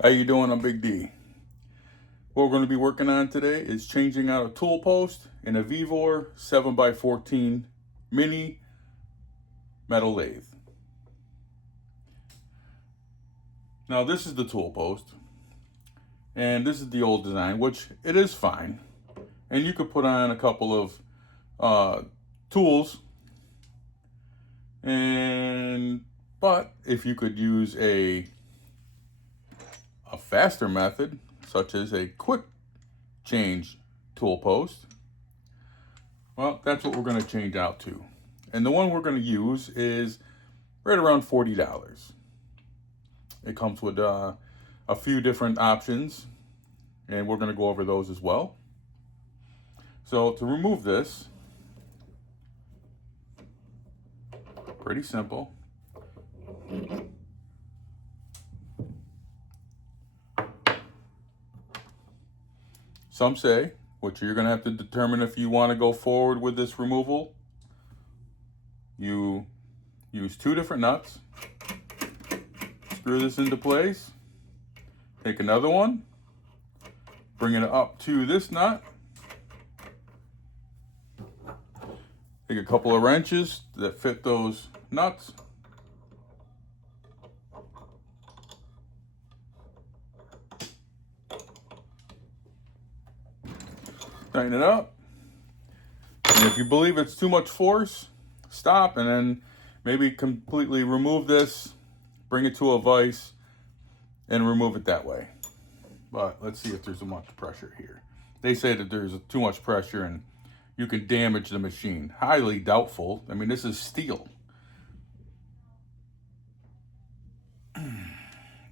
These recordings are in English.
How you doing? I'm Big D. What we're going to be working on today is changing out a tool post in a Vevor 7x14 mini metal lathe. Now this is the tool post, and this is the old design, which it is fine. And you could put on a couple of tools, but if you could use a faster method, such as a quick change tool post, well, that's what we're going to change out to. And the one we're going to use is right around $40. It comes with a few different options, and we're going to go over those as well. So to remove this, pretty simple. Some say, which you're going to have to determine if you want to go forward with this removal, you use two different nuts, screw this into place, take another one, bring it up to this nut, take a couple of wrenches that fit those nuts, tighten it up, and if you believe it's too much force, stop and then maybe completely remove this, bring it to a vise, and remove it that way. But let's see if there's much pressure here. They say that there's too much pressure and you can damage the machine. Highly doubtful. I mean, this is steel.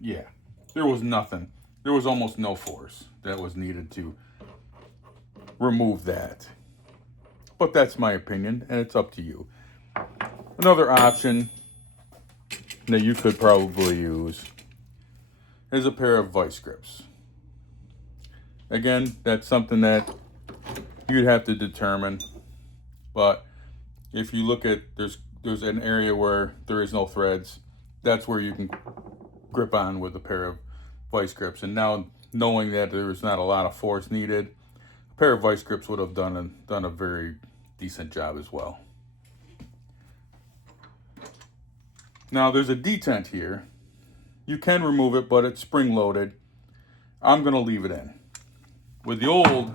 Yeah, there was nothing. There was almost no force that was needed to remove that. But that's my opinion, and it's up to you. Another option that you could probably use is a pair of vice grips. Again, that's something that you'd have to determine. But if you look at, there's an area where there is no threads, that's where you can grip on with a pair of vice grips. And now, knowing that there's not a lot of force needed, a pair of vice grips would have done a very decent job as well. Now there's a detent here. You can remove it, but it's spring loaded. I'm gonna leave it in. With the old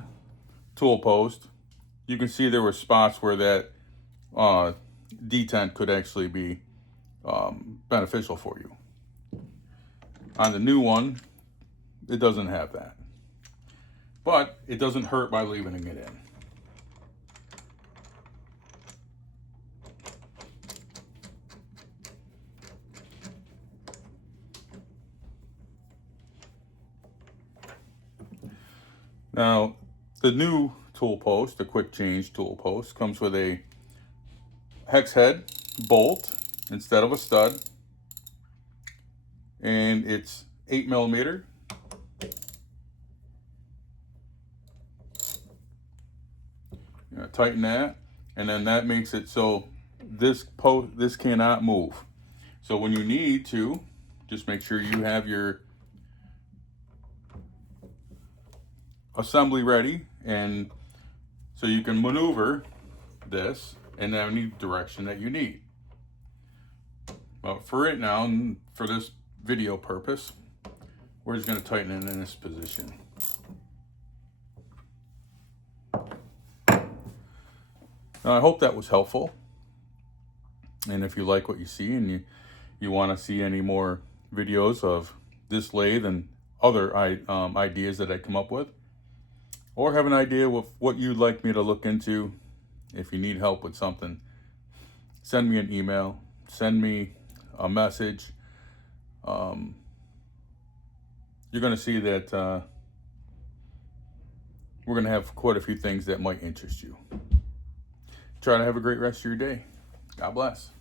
tool post, you can see there were spots where that detent could actually be beneficial for you. On the new one, it doesn't have that. But it doesn't hurt by leaving it in. Now, the new tool post, the quick change tool post, comes with a hex head bolt instead of a stud, and it's 8mm. Tighten that, and then that makes it so this cannot move. So when you need to, just make sure you have your assembly ready, and so you can maneuver this in any direction that you need. But for right now, and for this video purpose, we're just going to tighten it in this position. Now, I hope that was helpful. And if you like what you see and you want to see any more videos of this lathe and other ideas that I come up with, or have an idea of what you'd like me to look into, if you need help with something, send me an email, send me a message. You're going to see that we're going to have quite a few things that might interest you. Try to have a great rest of your day. God bless.